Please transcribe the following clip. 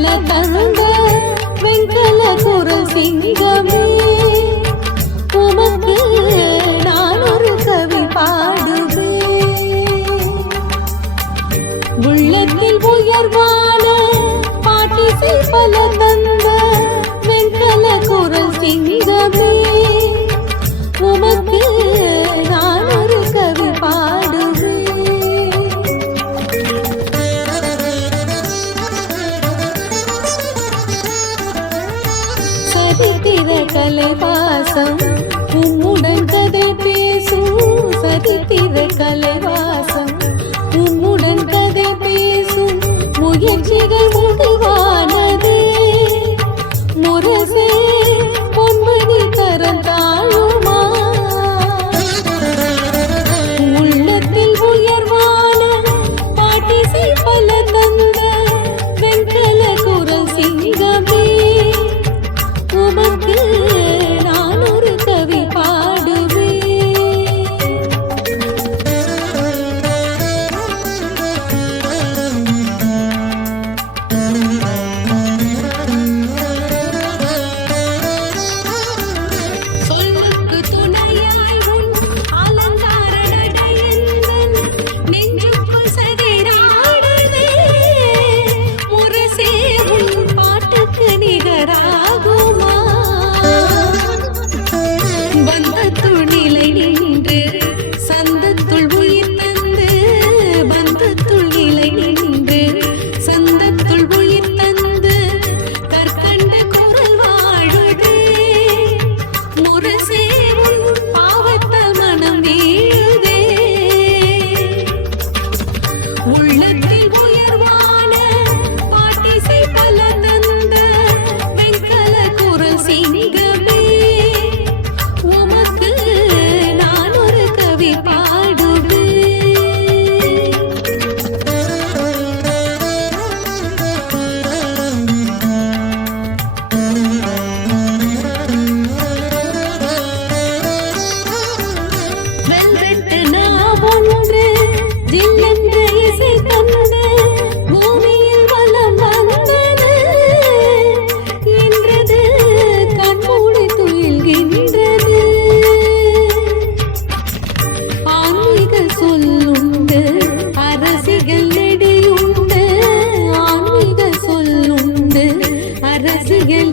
பல தந்த வெண்கல குரல் சிங்கமே உமக்கு நான் ஒரு கவி பாடுவேன். உள்ளத்தில் உயர்வான பாட்டிசை பல தந்த வெண்கல குரல் சிங்கமே உமக்கு நான் ஒரு கவி பாடுவேன். சரித்திர கலைவாசம் உம்முடன் கதை பேசும். சரித்திர கலைவாசம் உம்முடன் கதை பேசும். முயற்சிகள் முடிவானதே முரசே பொன்மணி தரந்தாழுமா. உள்ளத்தில் உயர்வான பாட்டிசை பல தந்த வெண்கல குரல் சிங்கமே உமக்கு நான் ஒரு கவி பாடுவேன். சொல்லுக்கு துணையாய் உன் அலங்கார நடையெந்தன் நெஞ்சுக்குள் சதிராடுதே. முரசே உன் பாட்டுக்கு நிகராகுமா. பந்தத்துள் நிலை நின்று சந்தத்துள் உயிர் தந்து. பந்தத்துள் நிலை நின்று சந்தத்துள் உயிர் தந்து கற்கண்ட குரல் வாழுதே. முரசே உன் பாவத்தால் மனம் வீழுதே. உள்ளத்தில் உயர்வான பாட்டிசை பல தந்த வெண்கல குரல் சிங்கமே உமக்கு நான் ஒரு கவி பாடுவேன். வெல்வெட்டு நாவொன்று ஜில்லென்ற இசை தந்து பூமியில் வலம் வந்தது. இன்றது கண்மூடி துயில்கின்றது. ஆன்மீக சொல்லுண்டு அரசிகள் நெடியுண்டு. ஆன்மீக சொல்லுண்டு அரசிகள்